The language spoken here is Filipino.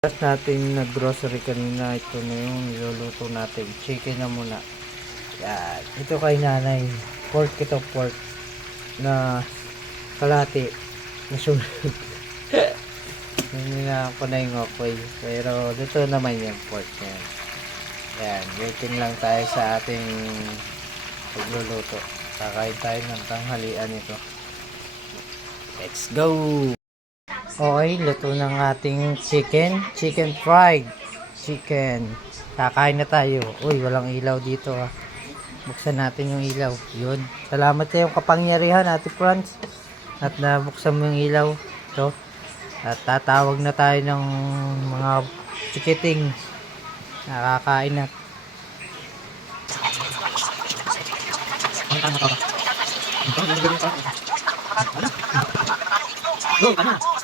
Tapos natin nag-grocery kanina, ito na yung niluluto natin. Chicken na muna. Yan. Ito kay nanay. Pork ito, pork. Na kalati. Nasunod. Hindi na ako na yung okay. Pero luto naman yung pork yan. Yan. Waiting lang tayo sa ating pagluluto. Kakain tayo ng tanghalian ito. Let's go! Okay, luto ng ating chicken fried chicken. Kakain na tayo. Uy, walang ilaw dito ah. Buksan natin yung ilaw. Yun. Salamat sa iyong kapangyarihan, Ate Franz. At nabuksan mo yung ilaw. Ito. At tatawag na tayo ng mga chikiting. Nakakain na. Go, ano?